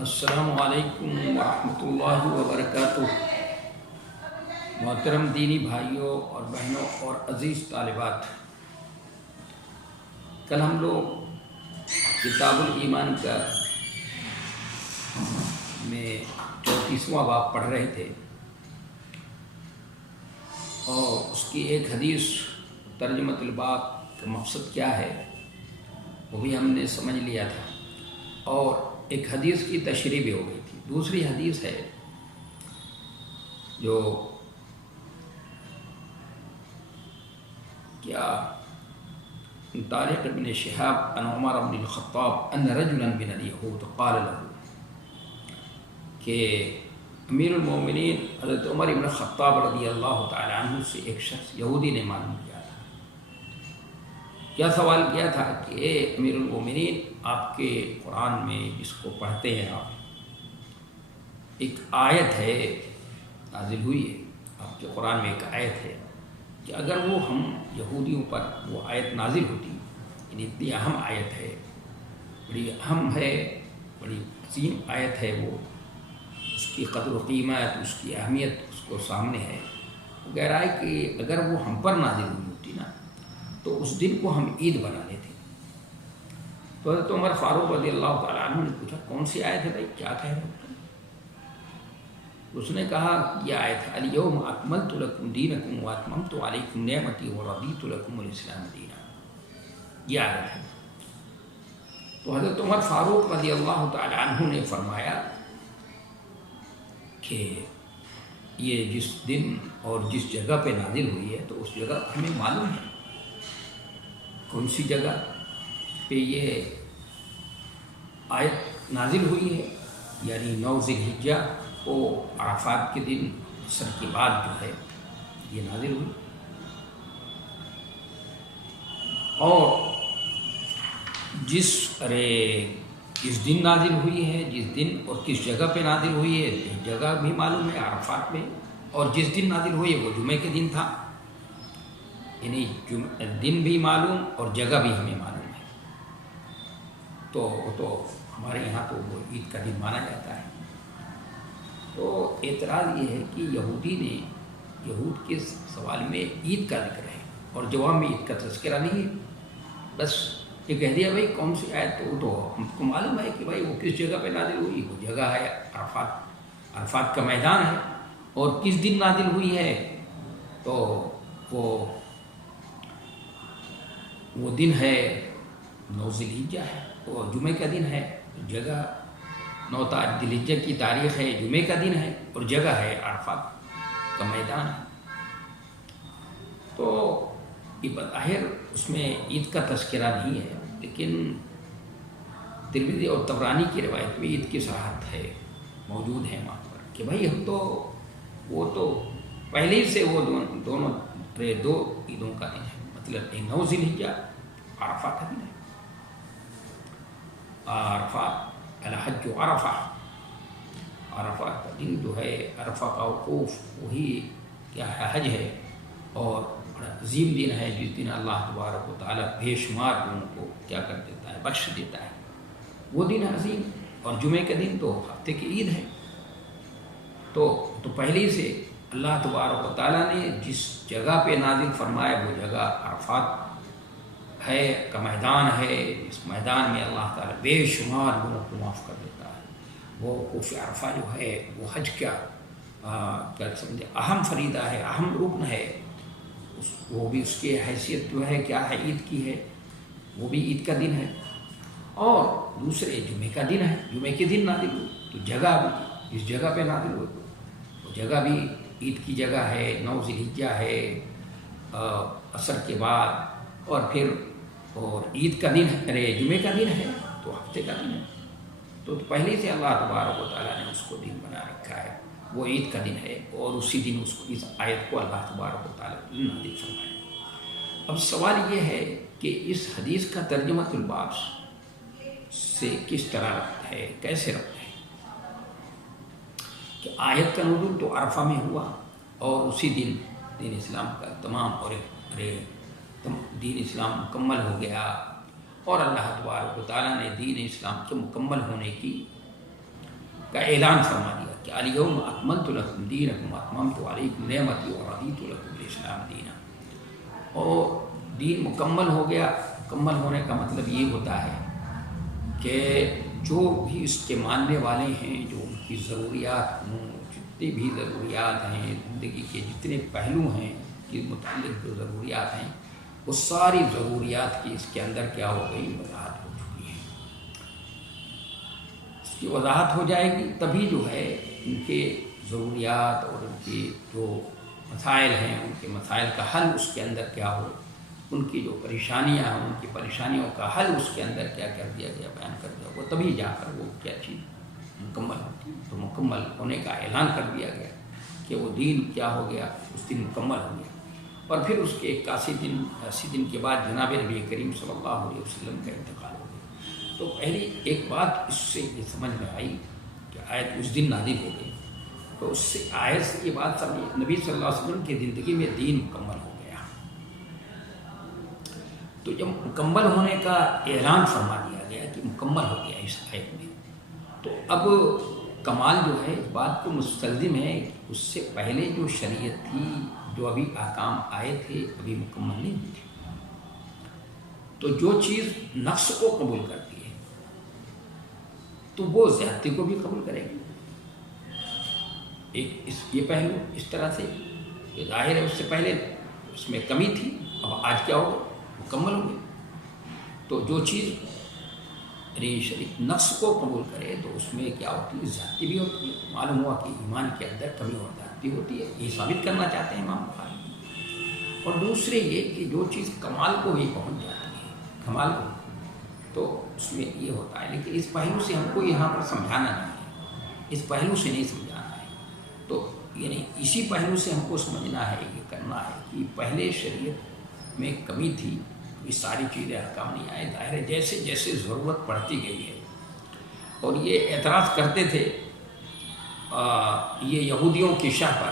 السلام علیکم ورحمۃ اللہ وبرکاتہ۔ محترم دینی بھائیوں اور بہنوں اور عزیز طالبات، کل ہم لوگ کتاب الایمان کا میں 34واں باب پڑھ رہے تھے اور اس کی ایک حدیث ترجمۃ الباب کا مقصد کیا ہے وہ بھی ہم نے سمجھ لیا تھا اور ایک حدیث کی تشریح بھی ہو گئی تھی۔ دوسری حدیث ہے جو کیا طارق بن شہاب عن عمر بن الخطاب ان رجلا من اليهود قال له کہ امیر المومنین حضرت عمر بن الخطاب رضی اللہ تعالی عنہ سے ایک شخص یہودی نے معلوم کیا تھا۔ کیا سوال کیا تھا کہ اے امیر المومنین، آپ کے قرآن میں جس کو پڑھتے ہیں آپ، ایک آیت ہے نازل ہوئی ہے، آپ کے قرآن میں ایک آیت ہے کہ اگر وہ ہم یہودیوں پر وہ آیت نازل ہوتی، یعنی اتنی اہم آیت ہے، بڑی اہم ہے، بڑی عظیم آیت ہے، وہ اس کی قدر و قیمت، اس کی اہمیت اس کو سامنے ہے، وہ کہہ رہا ہے کہ اگر وہ ہم پر نازل ہوئی ہوتی نا تو اس دن کو ہم عید بنا لیتے۔ تو حضرت عمر فاروق رضی اللہ تعالیٰ عنہ نے پوچھا کون سی آیت ہے بھائی، کیا کہہ رہے ہو؟ اس نے کہا یہ آیت ہے الیوم اکملت لکم دینکم واتممت علیکم نعمتی ورضیت لکم الاسلام دینا، یہ آیت ہے۔ تو حضرت عمر فاروق رضی اللہ تعالیٰ عنہ نے فرمایا کہ یہ جس دن اور جس جگہ پہ نازل ہوئی ہے تو اس جگہ ہمیں معلوم ہے کون سی جگہ پہ یہ آیت نازل ہوئی ہے، یعنی 9 ذی الحجہ کو عرفات کے دن عصر کے بعد جو ہے یہ نازل ہوئی، اور جس دن نازل ہوئی ہے، جس دن اور کس جگہ پہ نازل ہوئی ہے یہ جگہ بھی معلوم ہے عرفات میں، اور جس دن نازل ہوئی ہے وہ جمعے کے دن تھا، یعنی دن بھی معلوم اور جگہ بھی ہمیں معلوم ہے۔ تو ہمارے یہاں تو وہ عید کا دن مانا جاتا ہے۔ تو اعتراض یہ ہے کہ یہود کے سوال میں عید کا ذکر ہے اور جواب میں عید کا تذکرہ نہیں ہے، بس یہ کہہ دیا بھائی کون سی آیت، تو ہم کو معلوم ہے کہ بھائی وہ کس جگہ پہ نازل ہوئی، وہ جگہ ہے عرفات کا میدان ہے، اور کس دن نازل ہوئی ہے تو وہ دن ہے 9 ذی الحجہ ہے، وہ جمعے کا دن ہے، جگہ 9 ذی الحجہ کی تاریخ ہے، جمعے کا دن ہے، اور جگہ ہے عرفات کا میدان ہے۔ تو یہ بظاہر اس میں عید کا تذکرہ نہیں ہے، لیکن ترمذی اور طبرانی کی روایت میں عید کی صحت ہے، موجود ہے وہاں پر کہ بھائی ہم تو وہ تو پہلے ہی سے وہ دونوں 2 عیدوں کا دن ہے، مطلب 9 ذی الحجہ عرفات کا دن ہے، عرفات الحج عرفہ، عرفات کا دن جو ہے، عرفہ کا وقوف وہی کیا ہے، حج ہے، اور بڑا عظیم دن ہے جس دن اللہ تبارک و تعالیٰ بے شمار لوگوں کو کیا کر دیتا ہے، بخش دیتا ہے، وہ دن عظیم۔ اور جمعے کا دن تو ہفتے کی عید ہے، تو پہلے ہی سے اللہ تبارک و تعالیٰ نے جس جگہ پہ نازل فرمایا وہ جگہ عرفات ہے کا میدان ہے، اس میدان میں اللہ تعالیٰ بے شمار لوگوں کو معاف کر دیتا ہے۔ وہ وقوف عرفہ جو ہے وہ حج کیا سمجھے اہم فریضہ ہے، اہم رکن ہے، وہ بھی اس کی حیثیت جو ہے کیا ہے، عید کی ہے، وہ بھی عید کا دن ہے، اور دوسرے جمعے کا دن ہے، جمعے کے دن نازل ہوئی، تو جگہ بھی اس جگہ پہ نازل ہوئی، وہ جگہ بھی عید کی جگہ ہے، 9 ذی الحجہ ہے، عصر کے بعد، اور پھر اور عید کا دن ہے، جمعے کا دن ہے تو ہفتے کا دن ہے، تو پہلے سے اللہ تبارک و تعالیٰ نے اس کو دن بنا رکھا ہے، وہ عید کا دن ہے، اور اسی دن اس آیت کو اللہ تبارک و تعالیٰ نے نازل فرمایا۔ اب سوال یہ ہے کہ اس حدیث کا ترجمۃ الباب سے کس طرح ربط ہے، کیسے ربط ہے کہ آیت کا نزول تو عرفہ میں ہوا، اور اسی دین اسلام کا تمام اور دین اسلام مکمل ہو گیا، اور اللہ تبارک و تعالیٰ نے دین اسلام کے مکمل ہونے کی کا اعلان فرما دیا کہ الیوم اکملت لکم دینکم واتممت علیکم نعمتی ورضیت لکم الاسلام دینا۔ اور دین مکمل ہو گیا۔ مکمل ہونے کا مطلب یہ ہوتا ہے کہ جو بھی اس کے ماننے والے ہیں، جو ان کی ضروریات ہوں، جتنی بھی ضروریات ہیں، زندگی کے جتنے پہلو ہیں کے متعلق جو ضروریات ہیں، وہ ساری ضروریات کی اس کے اندر کیا ہو گئی، وضاحت ہو چکی ہے۔ اس کی وضاحت ہو جائے گی تبھی جو ہے ان کے ضروریات اور ان کی جو مسائل ہیں، ان کے مسائل کا حل اس کے اندر کیا ہو، ان کی جو پریشانیاں ہیں، ان کی پریشانیوں کا حل اس کے اندر کیا کر دیا گیا، بیان کر دیا وہ، تبھی جا کر وہ کیا چیز مکمل ہوتی ہے۔ تو مکمل ہونے کا اعلان کر دیا گیا کہ وہ دین کیا ہو گیا، اس دن مکمل ہو گیا۔ اور پھر اس کے 81 دن کے بعد جناب نبی کریم صلی اللہ علیہ وسلم کا انتقال ہو گیا۔ تو پہلی ایک بات اس سے یہ سمجھ میں آئی کہ آیت اس دن نازل ہو گئی، تو اس سے آیت سے یہ بات سمجھ نبی صلی اللہ علیہ وسلم کی زندگی میں دین مکمل ہو گیا۔ تو جب مکمل ہونے کا اعلان فرما دیا گیا کہ مکمل ہو گیا اس آیت میں، تو اب کمال جو ہے اس بات کو مستلزم ہے کہ اس سے پہلے جو شریعت تھی، جو ابھی احکام آئے تھے، ابھی مکمل نہیں ہوئی تھی۔ تو جو چیز نقص کو قبول کرتی ہے تو وہ زیادتی کو بھی قبول کرے گی۔ یہ پہلو اس طرح سے کہ ظاہر ہے اس سے پہلے اس میں کمی تھی، اب آج کیا ہوگا، مکمل ہو گئی۔ تو جو چیز شریف نقص کو قبول کرے تو اس میں کیا ہوتی ہے، زیادتی بھی ہوتی ہے۔ معلوم ہوا کہ ایمان کے اندر کمی اور زیادتی ہوتی ہے، یہ ثابت کرنا چاہتے ہیں امام بخاری۔ اور دوسرے یہ کہ جو چیز کمال کو بھی پہنچ جاتی ہے، کمال کو، تو اس میں یہ ہوتا ہے۔ لیکن اس پہلو سے ہم کو یہاں پر سمجھانا نہیں ہے، اس پہلو سے نہیں سمجھانا ہے۔ تو یعنی اسی پہلو سے ہم کو سمجھنا ہے، یہ کرنا ہے کہ پہلے شریعت میں کمی تھی، یہ ساری چیزیں احکام نہیں آئے۔ ظاہر ہے جیسے جیسے ضرورت پڑتی گئی ہے، اور یہ اعتراض کرتے تھے یہ یہودیوں کی شاہ پر،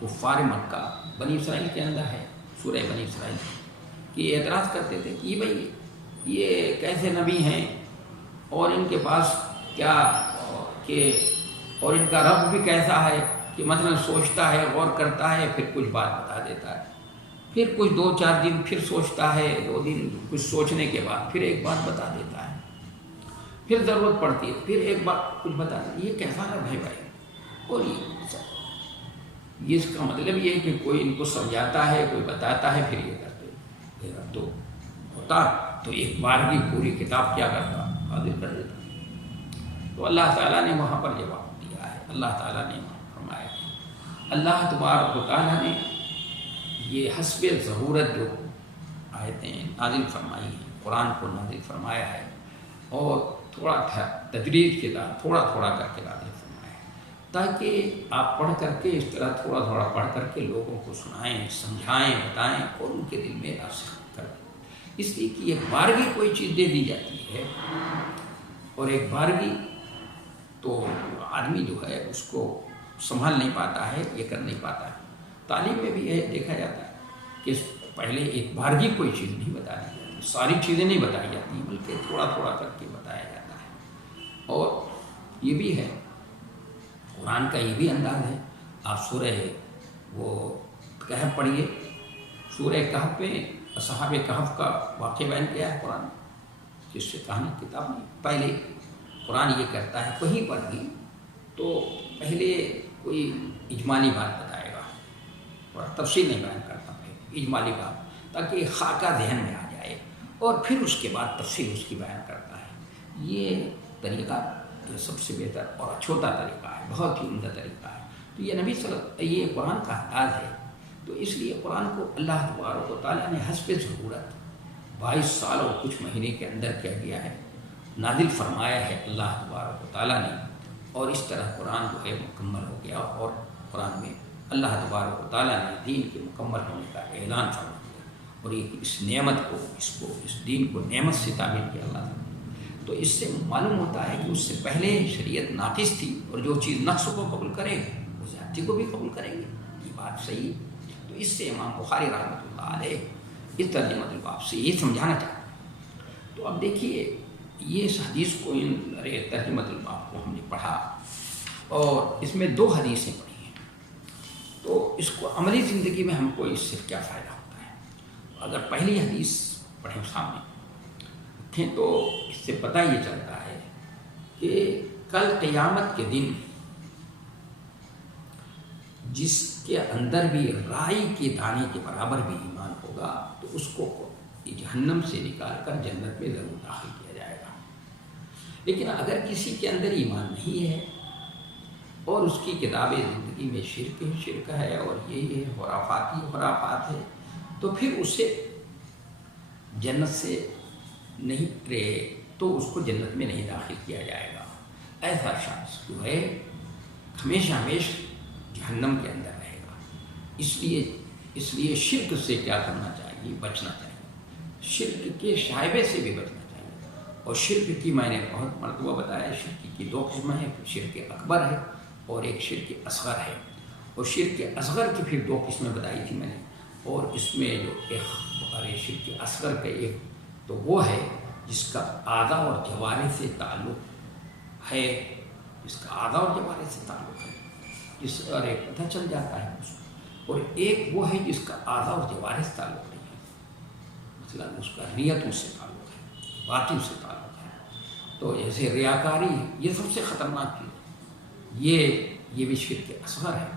کفار مکہ بنی اسرائیل کے اندر ہے سورہ بنی اسرائیل، کہ یہ اعتراض کرتے تھے کہ بھائی یہ کیسے نبی ہیں اور ان کے پاس کیا کہ اور ان کا رب بھی کیسا ہے کہ مثلا سوچتا ہے، غور کرتا ہے، پھر کچھ بات بتا دیتا ہے، پھر کچھ 2-4 دن پھر سوچتا ہے، 2 دن کچھ سوچنے کے بعد پھر ایک بات بتا دیتا ہے، پھر ضرورت پڑتی ہے پھر ایک بات کچھ بتا دیتا ہے۔ یہ کیسا رب ہے بھائی؟ اور یہ اس کا مطلب یہ ہے کہ کوئی ان کو سمجھاتا ہے، کوئی بتاتا ہے، پھر یہ کرتے پھر تو ہوتا تو ایک بار کی پوری کتاب کیا کرتا، حاضر کر دیتا۔ تو اللہ تعالیٰ نے وہاں پر جواب دیا ہے۔ اللہ تعالیٰ نے فرمایا کہ اللہ تبارک و تعالیٰ نے یہ حسب ضرورت جو آیتیں نازل فرمائی ہیں، قرآن کو نازل فرمایا ہے، اور تھوڑا تدریج کے ساتھ تھوڑا تھوڑا کر کے نازل فرمایا ہے، تاکہ آپ پڑھ کر کے اس طرح تھوڑا تھوڑا پڑھ کر کے لوگوں کو سنائیں، سمجھائیں، بتائیں، اور ان کے دل میں راسخ کریں۔ اس لیے کہ ایک بارگی کوئی چیز دے دی جاتی ہے، اور ایک بارگی تو آدمی جو ہے اس کو سنبھال نہیں پاتا ہے، یہ کر نہیں پاتا ہے۔ تعلیم میں بھی یہ دیکھا جاتا ہے کہ پہلے ایک بارگی کوئی چیز نہیں بتائی جاتی، ساری چیزیں نہیں بتائی جاتی، بلکہ تھوڑا تھوڑا کر کے بتایا جاتا ہے۔ اور یہ بھی ہے قرآن کا، یہ بھی انداز ہے۔ آپ سورہ وہ کہف پڑھیے، سورہ کہف میں اصحاب کہف کا واقعہ بیان کیا ہے قرآن، جس سے کہانی کتاب نہیں۔ پہلے قرآن یہ کرتا ہے کہیں پر بھی تو پہلے کوئی اجمالی بات بتائے گا اور تفصیل نہیں بیان کرتا، پہلے اجمالی بات، تاکہ خاکہ ذہن میں آ جائے، اور پھر اس کے بعد تفصیل اس کی بیان کرتا ہے۔ یہ طریقہ یہ سب سے بہتر اور چھوٹا طریقہ ہے، بہت ہی عمدہ طریقہ ہے۔ تو یہ نبی یہ قرآن کا انداز ہے۔ تو اس لیے قرآن کو اللہ تبارک و تعالیٰ نے حسب ضرورت 22 سال اور کچھ مہینے کے اندر کیا کیا ہے، نازل فرمایا ہے اللہ تبارک و تعالیٰ نے، اور اس طرح قرآن جو ہے مکمل ہو گیا۔ اور قرآن میں اللہ تبارک و تعالیٰ نے دین کے مکمل ہونے کا اعلان فرما دیا، اور یہ اس نعمت کو اس دین کو نعمت سے تعبیر کیا اللہ تعالیٰ۔ تو اس سے معلوم ہوتا ہے کہ اس سے پہلے شریعت ناقص تھی، اور جو چیز نقص کو قبول کرے وہ زیادتی کو بھی قبول کریں گے، یہ بات صحیح ہے۔ تو اس سے امام بخاری رحمۃ اللہ علیہ اس ترجمہ الباب سے یہ سمجھانا چاہتے ہیں۔ تو اب دیکھیے یہ اس حدیث کو، ترجمہ الباب کو ہم نے پڑھا، اور اس میں 2 حدیثیں پڑھی ہیں، تو اس کو عملی زندگی میں ہم کو اس سے کیا فائدہ ہوتا ہے؟ اگر پہلی حدیث پڑھیں سامنے اٹھیں تو اس سے پتہ یہ چلتا ہے کہ کل قیامت کے دن جس کے اندر بھی رائی کے دانے کے برابر بھی ایمان ہوگا تو اس کو جہنم سے نکال کر جنت میں ضرور داخل کیا جائے گا۔ لیکن اگر کسی کے اندر ایمان نہیں ہے اور اس کی کتاب زندگی میں شرک ہے اور یہی ہے خرافات ہے، تو پھر اسے جنت سے نہیں رہے تو اس کو جنت میں نہیں داخل کیا جائے گا۔ ایسا شخص جو ہے ہمیشہ جہنم کے اندر رہے گا۔ اس لیے شرک سے کیا کرنا چاہیے؟ بچنا چاہیے، شرک کے شائبے سے بھی بچنا چاہیے۔ اور شرک کی میں نے بہت مرتبہ بتایا، شرک کی 2 قسمیں ہیں، شرک اکبر ہے اور ایک شرک اصغر ہے۔ اور شرک اصغر کی پھر 2 قسمیں بتائی تھی میں نے، اور اس میں جو ایک شرک اصغر کا ایک تو وہ ہے جس کا اعضاء اور جوارح سے تعلق ہے، جس اور ایک پتہ چل جاتا ہے اس کو، اور ایک وہ ہے جس کا اعضاء اور جوارح سے تعلق نہیں ہے، مثلا اس کا نیتوں سے تعلق ہے، باطن سے تعلق ہے۔ تو جیسے ریاکاری ہے، یہ سب سے خطرناک چیز، یہ بھی شرک اصغر ہے۔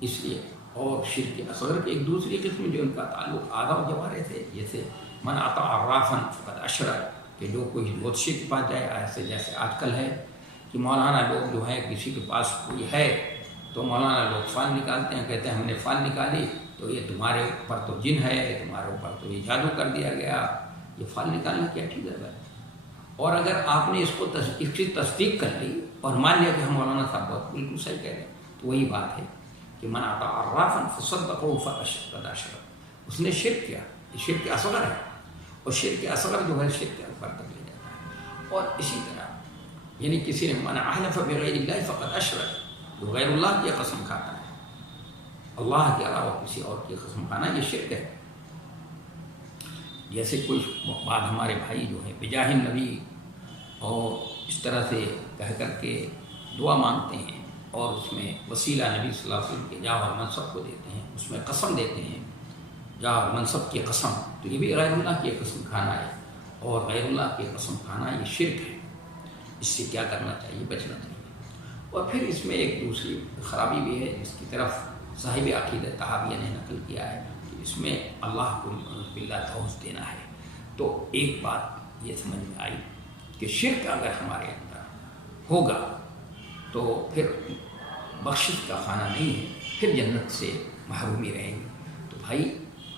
اس لیے اور شرک اصغر کی ایک دوسری قسم جو ان کا تعلق اعضاء و جوارح سے، جیسے من اطاع عرافا فقد اشرک، کہ جو کوئی جوتشی کے پاس جائے، ایسے جیسے آج کل ہے کہ مولانا لوگ جو ہے کسی کے پاس کوئی ہے تو مولانا لوگ فال نکالتے ہیں، کہتے ہیں ہم نے فال نکالی تو یہ تمہارے اوپر تو جن ہے، تمہارے اوپر تو یہ جادو کر دیا گیا۔ یہ فال نکالنا کیا ٹھیک ہے؟ اور اگر آپ نے اس کی تصدیق کر لی اور مان لیا کہ ہم مولانا صاحب بہت بالکل صحیح کہہ رہے ہیں، تو وہی بات ہے کہ من اطاع عرافا فصدقه فقد اشرک، اس نے شرک کیا۔ یہ شرک اصغر ہے، اور شرک اصغر جو ہے شرک اکبر تک لے جاتا ہے۔ اور اسی طرح یعنی کسی نے من حلف بغیر اللہ فقد اشرک، جو غیر اللہ کی قسم کھاتا ہے، اللہ کے علاوہ کسی اور کی قسم کھانا، یہ شرک ہے۔ جیسے کچھ بعد ہمارے بھائی جو ہے بجاہ نبی اور اس طرح سے کہہ کر کے دعا مانگتے ہیں اور اس میں وسیلہ نبی صلی اللہ علیہ وسلم کے جاہ اور منصب کو دیتے ہیں، اس میں قسم دیتے ہیں، جاہ اور منصب کی قسم، تو یہ بھی غیر اللہ کی قسم کھانا ہے، اور غیر اللہ کی قسم کھانا یہ شرک ہے۔ اس سے کیا کرنا چاہیے؟ بچنا چاہیے۔ اور پھر اس میں ایک دوسری خرابی بھی ہے جس کی طرف صاحب عقیدہ طحاویہ نے نقل کیا ہے کہ اس میں اللہ کو باللہ توحید دینا ہے۔ تو ایک بات یہ سمجھ میں آئی کہ شرک اگر ہمارے اندر ہوگا تو پھر بخشش کا خانہ نہیں ہے، پھر جنت سے محرومی رہیں گی۔ تو بھائی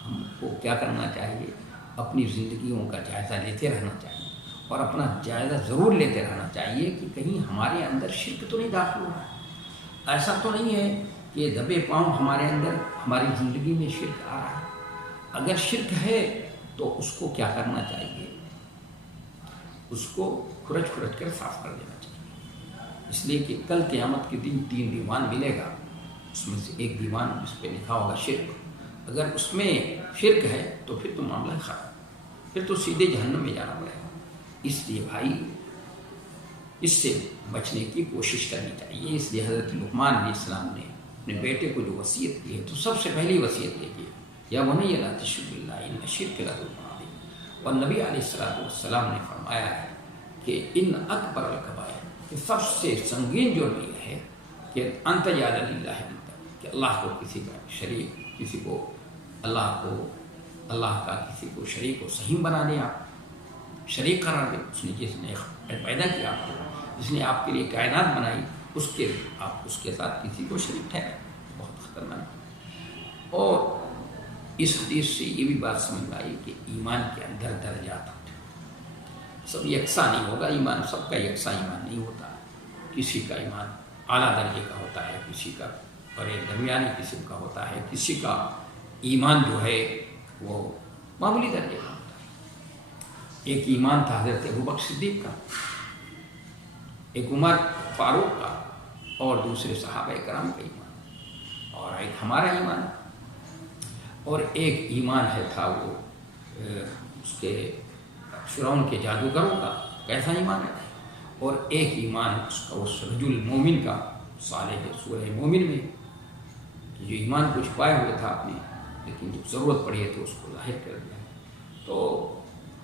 ہم کو کیا کرنا چاہیے؟ اپنی زندگیوں کا جائزہ لیتے رہنا چاہیے، اور اپنا جائزہ ضرور لیتے رہنا چاہیے کہ کہیں ہمارے اندر شرک تو نہیں داخل ہو رہا ہے۔ ایسا تو نہیں ہے کہ دبے پاؤں ہمارے اندر ہماری زندگی میں شرک آ رہا ہے۔ اگر شرک ہے تو اس کو کیا کرنا چاہیے؟ اس کو کھرچ کر صاف کر دینا چاہیے، اس لیے کہ کل قیامت کے دن 3 دیوان ملے گا، اس میں سے ایک دیوان جس پہ لکھا ہوگا شرک، اگر اس میں شرک ہے تو پھر تو معاملہ خراب، پھر تو سیدھے جہنم میں جانا پڑے گا۔ اس لیے بھائی اس سے بچنے کی کوشش کرنی چاہیے۔ اس لیے حضرت لقمان علیہ السلام نے اپنے بیٹے کو جو وصیت کی ہے تو سب سے پہلی وصیت یہ کی ہے، یا بنی لا تشرک باللہ ان الشرک لظلم عظیم۔ اور نبی علیہ السلام نے فرمایا ہے کہ ان اکبر الکبائر، کہ سب سے سنگین جرم یہ ہے کہ انت یاد للہ کہ اللہ کو کسی کا شریک، کسی کو اللہ کا کسی کو شریک و سہیم بنا دیں، آپ شریک قرار دیں۔ اس نے جس نے پیدا کیا آپ کو، جس نے آپ کے لیے کائنات بنائی، آپ اس کے ساتھ کسی کو شریک ٹھہرائیں، بہت خطرناک۔ اور اس حدیث سے یہ بھی بات سمجھ میں آئی کہ ایمان کے اندر درجات ہوتے ہیں، سب یکساں نہیں ہوگا ایمان، سب کا یکساں ایمان نہیں ہوتا، کسی کا ایمان اعلیٰ درجے کا ہوتا ہے، کسی کا بڑے درمیانی قسم کا ہوتا ہے، کسی کا ایمان جو ہے وہ معمولی درجے کا ہوتا ہے۔ ایک ایمان تھا حضرت ابوبکر صدیق کا، ایک عمر فاروق کا، اور دوسرے صحابہ کرام کا ایمان، اور ایک ہمارا ایمان، اور ایک ایمان تھا وہ اس کے فرعون کے جادوگروں کا، کیسا ایمان ہے، اور ایک ایمان اس کا اس رجل مومن کا صالح سورہ مومن میں کہ جو ایمان کو چھپائے ہوئے تھا آپ نے، لیکن جب ضرورت پڑی ہے تو اس کو ظاہر کر دیا۔ تو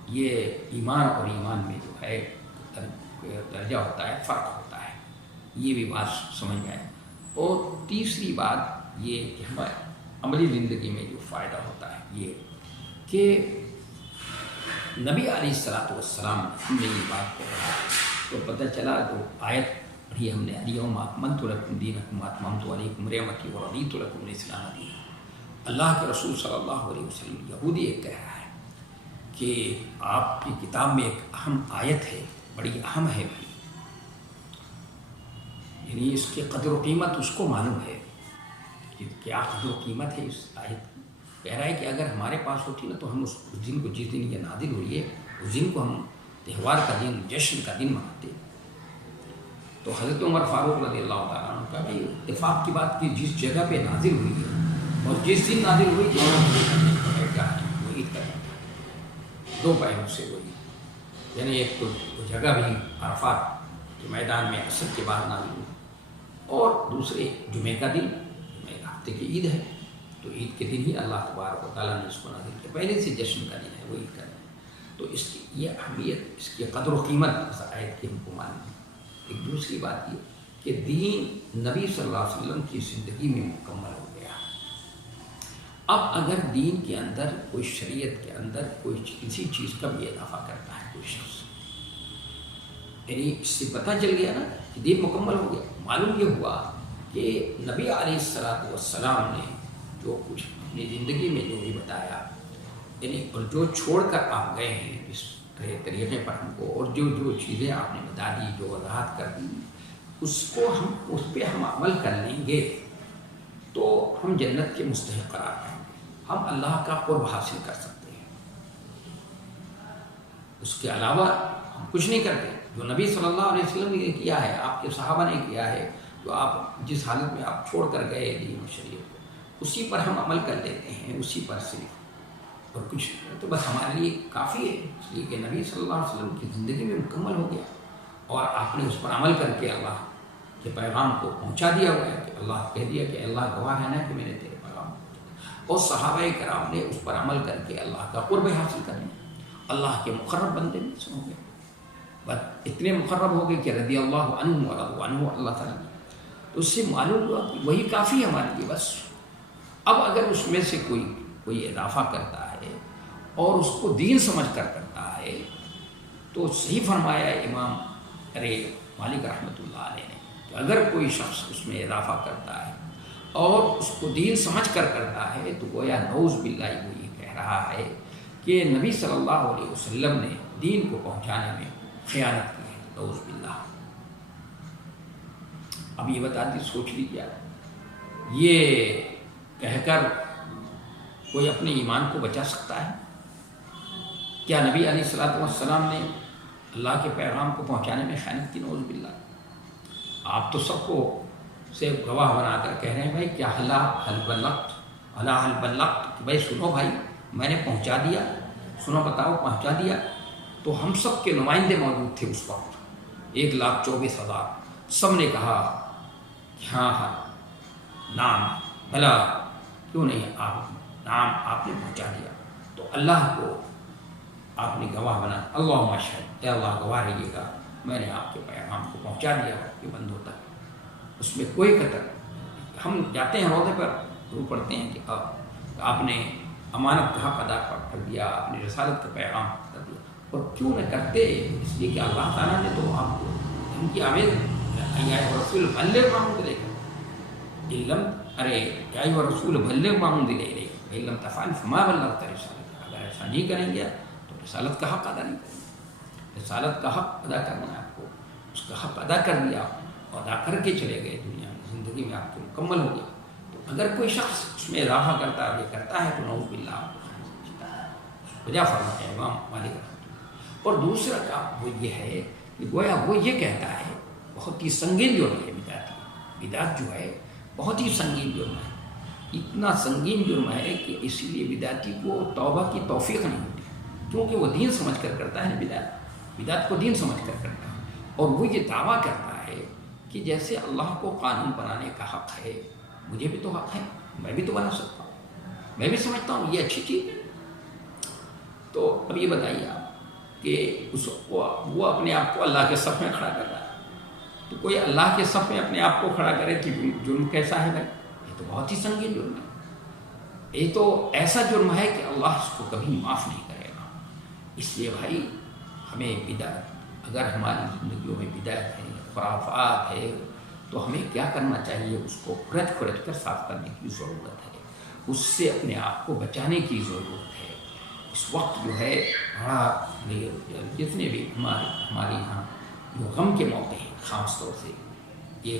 یہ ایمان اور ایمان میں جو ہے درجہ ہوتا ہے، فرق ہوتا ہے، یہ بھی بات سمجھ میں آئے۔ اور تیسری بات یہ کہ ہمارے عملی زندگی میں جو فائدہ ہوتا ہے یہ کہ نبی علیہ الصلوۃ والسلام نے یہ بات کہا تو پتہ چلا جو آیت پڑھی ہم نے، الیوم اکملت لکم دینکم واتممت علیکم نعمتی ورضیت لکم الاسلام دینا۔ اللہ کے رسول صلی اللہ علیہ وسلم یہودی ایک کہہ رہا ہے کہ آپ کی کتاب میں ایک اہم آیت ہے، بڑی اہم ہے بھائی، یعنی اس کی قدر و قیمت اس کو معلوم ہے کہ کیا قدر و قیمت ہے اس آیت کی۔ کہہ رہا ہے کہ اگر ہمارے پاس ہوتی نا تو ہم اس دن کو، جس دن یہ نازل ہوئی ہے اس دن کو ہم تہوار کا دن، جشن کا دن مناتے۔ تو حضرت عمر فاروق رضی اللہ تعالیٰ عنہ کا بھی اتفاق کی بات کی، جس جگہ پہ نازل ہوئی ہے اور جس دن نازل ہوئی تھی وہ عید کا دن، دو پہلو سے وہی، یعنی ایک تو وہ جگہ بھی عرفات کے میدان میں عصر کے بعد نازل ہوئی، اور دوسرے جمعہ کا دن، جمعہ ہفتے کی عید ہے، تو عید کے دن ہی اللہ تبارک و تعالیٰ نے اس کو نازل کیا، پہلے سے جشن کا دن ہے وہ عید کا دن۔ تو اس کی یہ اہمیت، اس کی قدر و قیمت اس آیت کی ہم کو معلوم ہے۔ ایک دوسری بات یہ کہ دین نبی صلی اللہ علیہ وسلم کی زندگی میں مکمل ہو گیا۔ اب اگر دین کے اندر کوئی، شریعت کے اندر کوئی کسی چیز کا بھی اضافہ کرتا ہے کوئی شخص، یعنی اس سے پتہ چل گیا نا کہ دین مکمل ہو گیا۔ معلوم یہ ہوا کہ نبی علیہ الصلوۃ والسلام نے جو کچھ اپنی زندگی میں جو بھی بتایا، یعنی اور جو چھوڑ کر آپ گئے ہیں اس طریقے پر ہم کو، اور جو چیزیں آپ نے بتا دی، جو وضاحت کر دی، اس کو ہم، اس پہ ہم عمل کر لیں گے تو ہم جنت کے مستحق قرار پائیں گے، ہم اللہ کا قرب حاصل کر سکتے ہیں۔ اس کے علاوہ ہم کچھ نہیں کرتے۔ جو نبی صلی اللہ علیہ وسلم نے کیا ہے، آپ کے صحابہ نے کیا ہے، جو آپ جس حالت میں آپ چھوڑ کر گئے دین و شریعت کو، اسی پر ہم عمل کر لیتے ہیں، اسی پر صرف، اور کچھ تو بس ہمارے لیے کافی ہے، اس لیے کہ نبی صلی اللہ علیہ وسلم کی زندگی میں مکمل ہو گیا، اور آپ نے اس پر عمل کر کے اللہ کے پیغام کو پہنچا دیا ہوا ہے، کہ اللہ کہہ دیا کہ اللہ گواہ ہے نا کہ میں نے تیرے پیغام کو، اور صحابہ کرام نے اس پر عمل کر کے اللہ کا قرب حاصل کر لیا، اللہ کے مقرب بندے میں سے ہو گئے، بس اتنے مقرب ہو گئے کہ رضی اللہ عنہ ورضوا عنہ اللہ تعالیٰ نے۔ تو اس سے معلوم ہوا کہ وہی کافی ہے ہمارے لیے بس۔ اب اگر اس میں سے کوئی اضافہ کرتا ہے اور اس کو دین سمجھ کر کرتا ہے تو صحیح فرمایا امام مالک رحمۃ اللہ علیہ نے کہ اگر کوئی شخص اس میں اضافہ کرتا ہے اور اس کو دین سمجھ کر کرتا ہے تو گویا نعوذ باللہ وہ یہ کہہ رہا ہے کہ نبی صلی اللہ علیہ وسلم نے دین کو پہنچانے میں خیانت کی ہے، نعوذ باللہ۔ اب یہ بتا دی، سوچ لیجیے، یہ کہہ کر کوئی اپنے ایمان کو بچا سکتا ہے؟ کیا نبی علیہ الصلوۃ والسلام نے اللہ کے پیغام کو پہنچانے میں خیانت کی؟ نعوذ باللہ۔ آپ تو سب کو سے گواہ بنا کر کہہ رہے ہیں بھائی کیا حل بلغت، کہ بھائی سنو بھائی میں نے پہنچا دیا، سنو بتاؤ پہنچا دیا۔ تو ہم سب کے نمائندے موجود تھے اس وقت، 1,24,000، سب نے کہا کہ ہاں ہاں نام بھلا کیوں نہیں، آپ نام آپ نے پہنچا دیا۔ تو اللہ کو آپ نے گواہ بنا، اللہم اشہد، اے اللہ گواہ رہیے گا میں نے آپ کے پیغام کو پہنچا دیا کہ بندوں تک، اس میں کوئی قطر۔ ہم جاتے ہیں روضے پر، رو پڑھتے ہیں کہ آپ نے امانت کا حق ادا کر دیا، آپ نے رسالت کا پیغام کر دیا، اور کیوں نہ کرتے؟ اس لیے کہ اللہ تعالیٰ نے تو آپ کو ان کی آمیز رسول بلغ ما انزل الیک، ارے یا ایھا الرسول بلغ ما انزل الیک وان لم تفعل فما بلغت رسالتہ، اگر ایسا نہیں کریں گے تو رسالت کا حق ادا نہیں کریں گے۔ رسالت کا حق ادا کرنا ہے آپ کو، اس کا حق ادا کر دیا اور ادا کر کے چلے گئے، دنیا میں زندگی میں آپ کی مکمل ہو گیا۔ تو اگر کوئی شخص اس میں اضافہ کرتا ہے، یہ کرتا ہے، تو نعوذ باللہ آپ کو سمجھتا ہے، وجہ فرماتے ہیں امام مالک رحمۃ اللہ۔ اور دوسرا کام وہ یہ ہے کہ گویا وہ یہ کہتا ہے، بہت ہی سنگین جرم ہے بدعت جو ہے، بہت ہی سنگین جرم ہے، اتنا سنگین جرم ہے کہ اسی لیے بدعتی کو توبہ کی توفیق نہیں ہوتی، کیونکہ وہ دین سمجھ کر کرتا ہے، بدعت کو دین سمجھ کر کرتا ہے، اور وہ یہ دعویٰ کرتا ہے کہ کہ جیسے اللہ کو قانون بنانے کا حق ہے، مجھے بھی تو حق ہے، میں بھی تو بنا سکتا ہوں، میں بھی سمجھتا ہوں یہ اچھی چیز ہے۔ تو اب یہ بتائیے آپ کہ وہ اپنے آپ کو اللہ کے صف میں کھڑا کر رہا ہے، تو کوئی اللہ کے صف میں اپنے آپ کو کھڑا کرے کہ جرم کیسا ہے بھائی؟ یہ تو بہت ہی سنگین جرم ہے، یہ تو ایسا جرم ہے کہ اللہ اس کو کبھی معاف نہیں کرے گا۔ اس لیے بھائی ہمیں بدعت، اگر ہماری زندگیوں میں بدعت ہے، خرافات ہے، تو ہمیں کیا کرنا چاہیے؟ اس کو کھرچ کر صاف کرنے کی ضرورت ہے، اس سے اپنے آپ کو بچانے کی ضرورت ہے۔ اس وقت جو ہے بڑا جتنے بھی ہمارے یہاں جو غم کے موقع ہیں، خاص طور سے یہ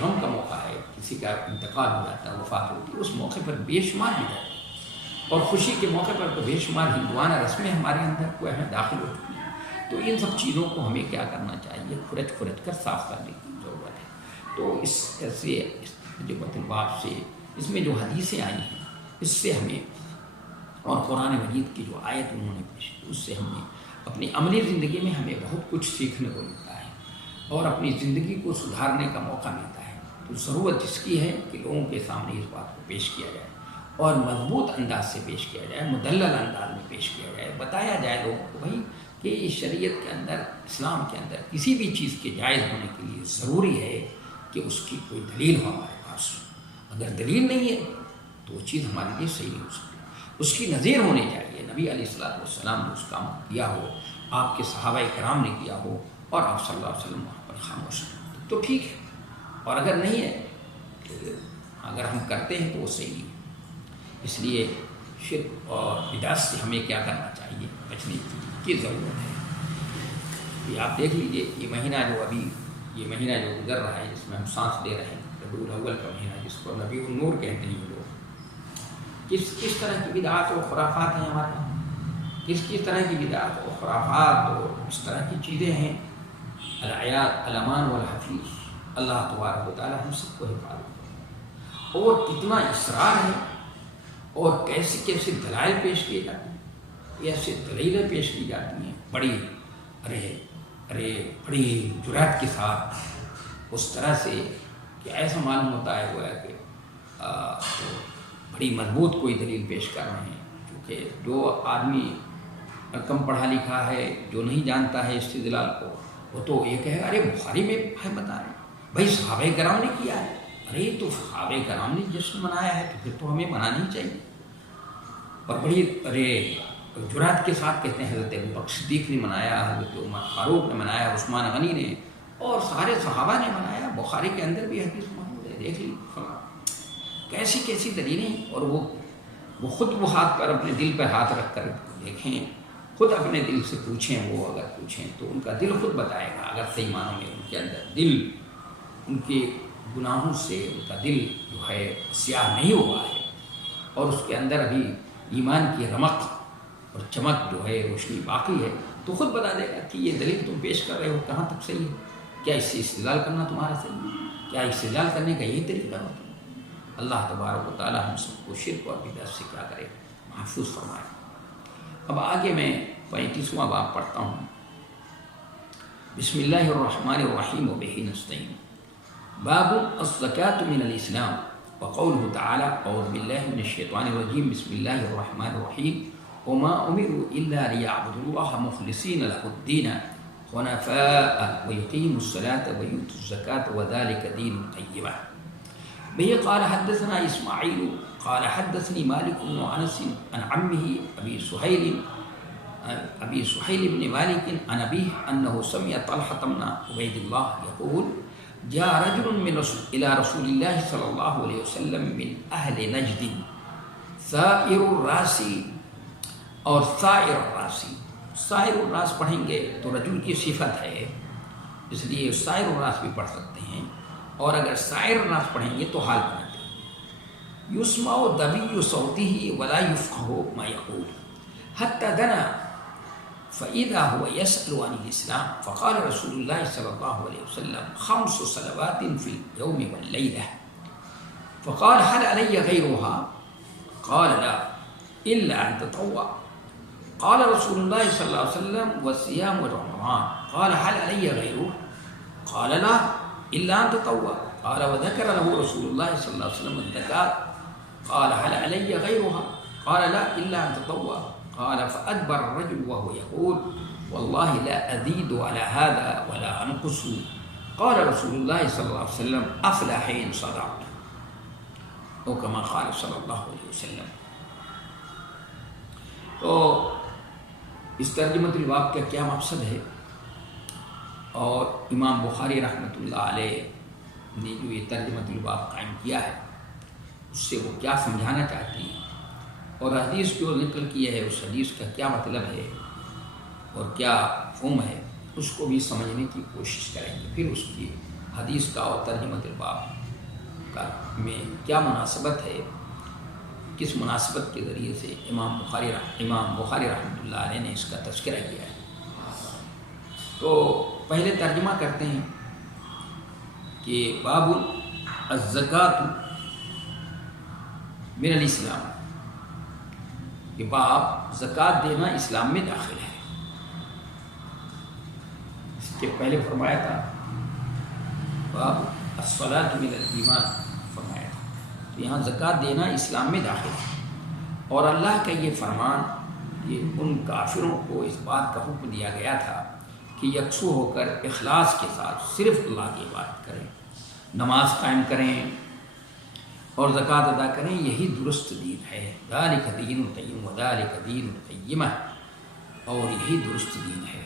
غم کا موقع ہے، کسی کا انتقال ہو جاتا ہے، وفات ہوتی ہے، اس موقع پر بے شمار بدعت، اور خوشی کے موقع پر تو بے شمار ہندوانہ رسمیں ہمارے اندر کو ہمیں داخل ہو چکی ہیں۔ تو ان سب چیزوں کو ہمیں کیا کرنا چاہیے؟ کھرچ کر صاف کرنے کی ضرورت ہے۔ تو اس سے جبت الباب سے اس میں جو حدیثیں آئی ہیں، اس سے ہمیں، اور قرآن مجید کی جو آیت انہوں نے پیش کی، اس سے ہمیں اپنی عملی زندگی میں ہمیں بہت کچھ سیکھنے کو ملتا ہے اور اپنی زندگی کو سدھارنے کا موقع ملتا ہے۔ تو ضرورت اس کی ہے کہ لوگوں کے سامنے اس بات کو پیش کیا جائے اور مضبوط انداز سے پیش کیا جائے، مدلل انداز میں پیش کیا جائے، بتایا جائے لوگوں کو بھائی کہ اس شریعت کے اندر، اسلام کے اندر کسی بھی چیز کے جائز ہونے کے لیے ضروری ہے کہ اس کی کوئی دلیل ہو ہمارے پاس۔ اگر دلیل نہیں ہے تو وہ چیز ہمارے لیے صحیح نہیں ہو سکتی، اس کی نظیر ہونی چاہیے۔ نبی علیہ السلام نے اس کام کو کیا ہو، آپ کے صحابہ کرام نے کیا ہو، اور آپ صلی اللہ علیہ وسلم وہاں پر خاموش ہیں تو ٹھیک ہے، اور اگر نہیں ہے تو اگر ہم کرتے ہیں تو وہ صحیح نہیں ہے۔ اس لیے شرک اور بدعت سے ہمیں کیا کرنا چاہیے؟ بچنے کی ضرورت ہے۔ یہ آپ دیکھ لیجئے، یہ مہینہ جو گزر رہا ہے، جس میں ہم سانس لے رہے ہیں، ربیع الاول کا مہینہ، جس کو ربیع النور کہتے ہیں یہ لوگ، کس طرح کی بدعات و خرافات ہیں ہمارے یہاں، کس طرح کی بدعات و خرافات اور اس طرح کی چیزیں ہیں۔ الآیات الامان والحفیظ، اللہ تبارک و تعالی ہم سب کو حفاظت کرے۔ اور کتنا اصرار ہے، اور کیسے دلائل پیش کیے جاتے ہیں، ایسے دلیلیں پیش کی جاتی ہیں بڑی بڑی جرات کے ساتھ، اس طرح سے کہ ایسا معلوم ہوتا ہے ہوا ہے کہ بڑی مضبوط کوئی دلیل پیش کر رہے ہیں، کیونکہ جو آدمی کم پڑھا لکھا ہے، جو نہیں جانتا ہے استدلال کو، وہ تو یہ کہے ارے بخاری میں ہے بتا رہے ہیں، بھائی صحابہ کرام نے کیا ہے، ارے تو صحابہ کرام نے جشن منایا ہے تو پھر تو ہمیں منانی چاہیے۔ اور بڑی جرات کے ساتھ کہتے ہیں حضرت ابوبکر صدیق نے منایا، حضرت عمر فاروق نے منایا، عثمان غنی نے، اور سارے صحابہ نے منایا۔ بخاری کے اندر بھی حدیث موجود ہے، دیکھ لی کیسی دلیلیں، اور وہ خود وہ ہاتھ پر اپنے دل پہ ہاتھ رکھ کر دیکھیں، خود اپنے دل سے پوچھیں، وہ اگر پوچھیں تو ان کا دل خود بتائے گا، اگر صحیح معنوں میں ان کے اندر دل، ان کے گناہوں سے ان کا دل جو ہے سیاہ نہیں ہوا ہے، اور اس کے اندر ابھی ایمان کی رمق اور چمک جو ہے، روشنی باقی ہے، تو خود بتا دے گا کہ یہ دلیل تم پیش کر رہے ہو کہاں تک صحیح ہے، کیا اس سے استدلال کرنا تمہارا صحیح ہے، کیا استدلال کرنے کا یہی طریقہ ہوتا ہے۔ اللہ تبارک و تعالی ہم سب کو شرک اور بدعت سے کیا کرے؟ محفوظ فرمائے۔ اب آگے میں 35واں باب پڑھتا ہوں۔ بسم اللہ الرحمن الرحیم وبہ نستعین۔ باب الزکاة من الاسلام وقوله تعالی اعوذ باللہ من الشیطان الرجیم بسم اللہ الرحمن الرحیم وما امروا الا ليعبدوا الله مخلصین له الدین حنفاء ويقيموا الصلاة ويؤتوا الزکاة وذلك دین القیمہ۔ به قال حدثنا اسماعیل قال حدثني مالك بن انس عن عمه ابي سهيل بن مالك عن ابيه انه سمع طلحة بن عبيد الله يقول جاء رجل الى رسول الله صلى الله عليه وسلم من اهل نجد ثائر الراس، اور ثائر الراس پڑھیں گے تو رجل کی صفت ہے، اس لیے ثائر الراس بھی پڑھ سکتے ہیں، اور اگر ثائر الراس پڑھیں گے تو حال بناتے ہیں۔ یسمع دبی صوته ولا يفقه ما يقول حتى دنا فإذا هو يسأل عن الإسلام فقال رسول الله صلى الله عليه وسلم 5 صلوات في اليوم والليلة، فقال هل علي غيرها؟ قال لا إلا أن تطوع۔ قال رسول الله صلى الله عليه وسلم وصيام رمضان، قال هل علي غيره؟ قال لا إلا أن تطوع قال وذكر له رسول الله صلى الله عليه وسلم الزكاة قال هل علي غيرها قال لا إلا أن تطوع قال فأدبر الرجل وهو يقول والله لا أزيد على هذا ولا أنقص قال رسول الله صلى الله عليه وسلم أفلح إن صدقت او كما قال صلی اللہ علیہ وسلم۔ تو اس ترجمۃ الباب کا کیا مقصد ہے اور امام بخاری رحمۃ اللہ علیہ نے جو یہ ترجمۃ الباب قائم کیا ہے اس سے وہ کیا سمجھانا چاہتے ہیں اور حدیث جو نقل کی ہے اس حدیث کا کیا مطلب ہے اور کیا مفہوم ہے اس کو بھی سمجھنے کی کوشش کریں گے۔ پھر اس کی حدیث کا اور ترجمۃ الباب کا میں کیا مناسبت ہے، کس مناسبت کے ذریعے سے امام بخاری رحمۃ اللہ علیہ نے اس کا تذکرہ کیا ہے۔ تو پہلے ترجمہ کرتے ہیں کہ باب الزکوٰۃ من الاسلام، کہ باب زکوٰۃ دینا اسلام میں داخل ہے۔ اس کے پہلے فرمایا تھا باب الصلاۃ من الایمان فرمایا تھا، تو یہاں زکوٰۃ دینا اسلام میں داخل ہے۔ اور اللہ کا یہ فرمان یہ ان کافروں کو اس بات کا حکم دیا گیا تھا کہ یکسو ہو کر اخلاص کے ساتھ صرف اللہ کی عبادت کریں، نماز قائم کریں اور زکوٰۃ ادا کریں، یہی درست دین ہے۔ ذالک دین القیم وذالک دین القیمہ، اور یہی درست دین ہے۔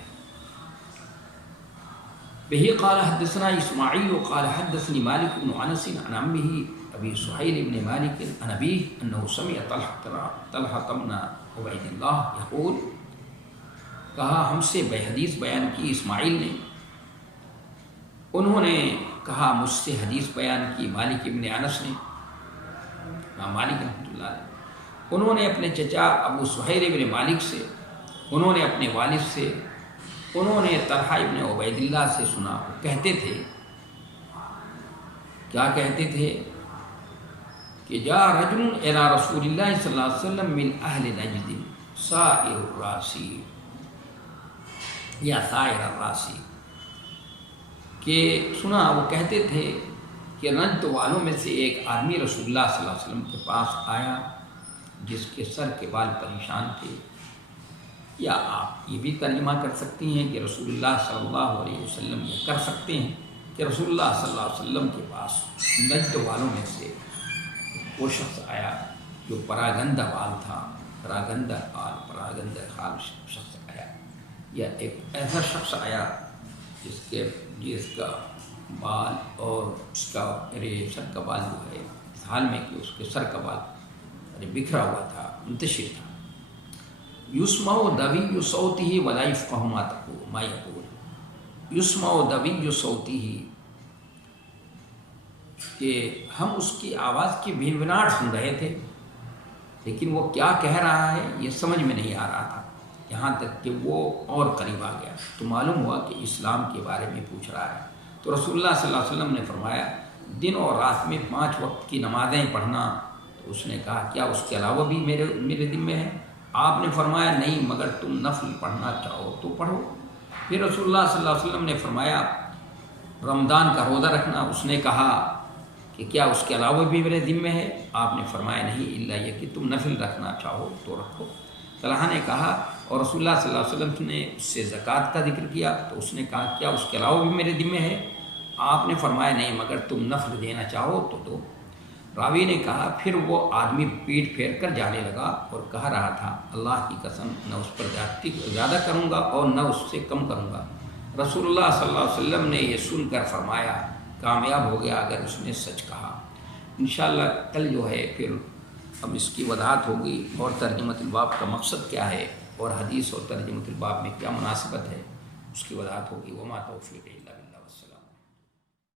بہی قال حدثنا اسماعیل قال حدثني مالک بن انس عن عمه ابی سہیل بن مالک عن ابیہ انہ سمع طلحہ بن عبید اللہ یقول، کہا ہم سے حدیث بیان کی اسماعیل نے، انہوں نے کہا مجھ سے حدیث بیان کی مالک ابن انس نے، مالک رحمۃ اللہ علیہ، انہوں نے اپنے چچا ابو سہیل ابن مالک سے، انہوں نے اپنے والد سے، انہوں نے طلحہ ابن عبید اللہ سے سنا، وہ کہتے تھے، کیا کہتے تھے کہ جا رجل الی رسول اللہ صلی اللہ علیہ وسلم من اہل نجد سائر الراسی یا سائر الراسی، کہ سنا وہ کہتے تھے کہ نجد والوں میں سے ایک آدمی رسول اللہ صلی اللہ علیہ وسلم کے پاس آیا جس کے سر کے بال پریشان تھے، یا آپ یہ بھی ترجمہ کر سکتی ہیں کہ رسول اللہ صلی اللہ علیہ وسلم یہ کر سکتے ہیں کہ رسول اللہ صلی اللہ علیہ وسلم کے پاس نجد والوں میں سے وہ شخص آیا جو پراگندہ بال تھا، پراگندہ خال شخص آیا، یا ایک ایسا شخص آیا جس کا بال اور اس کا سر کا بال جو ہے اس حال میں کہ اس کے سر کا بال بکھرا ہوا تھا، منتشر تھا۔ یسمع دوی صوتہ ولا یفقہ ما یقول، یسمع دوی صوتہ، کہ ہم اس کی آواز کی بھنبھناہٹ سن رہے تھے لیکن وہ کیا کہہ رہا ہے یہ سمجھ میں نہیں آ رہا تھا، یہاں تک کہ وہ اور قریب آ گیا تو معلوم ہوا کہ اسلام کے بارے میں پوچھ رہا ہے۔ تو رسول اللہ صلی اللہ علیہ وسلم نے فرمایا دن اور رات میں 5 وقت کی نمازیں پڑھنا، تو اس نے کہا کیا اس کے علاوہ بھی میرے دل میں ہے؟ آپ نے فرمایا نہیں مگر تم نفل پڑھنا چاہو تو پڑھو۔ پھر رسول اللہ صلی اللہ علیہ وسلم نے فرمایا رمضان کا روزہ رکھنا، اس نے کہا کہ کیا اس کے علاوہ بھی میرے ذمہ ہے؟ آپ نے فرمایا نہیں الا یہ کہ تم نفل رکھنا چاہو تو رکھو۔ طلحہ نے کہا اور رسول اللہ صلی اللہ علیہ وسلم نے اس سے زکوٰۃ کا ذکر کیا تو اس نے کہا کیا اس کے علاوہ بھی میرے ذمہ ہے؟ آپ نے فرمایا نہیں مگر تم نفل دینا چاہو تو دو۔ راوی نے کہا پھر وہ آدمی پیٹ پھیر کر جانے لگا اور کہہ رہا تھا اللہ کی قسم نہ اس پر زیادہ کروں گا اور نہ اس سے کم کروں گا۔ رسول اللہ صلی اللہ علیہ وسلم نے یہ سن کر فرمایا کامیاب ہو گیا اگر اس نے سچ کہا۔ انشاءاللہ کل جو ہے پھر اب اس کی وضاحت ہوگی اور ترجمۃ الباب کا مقصد کیا ہے اور حدیث اور ترجمۃ الباب میں کیا مناسبت ہے اس کی وضاحت ہوگی۔ وما توفیق الا باللہ۔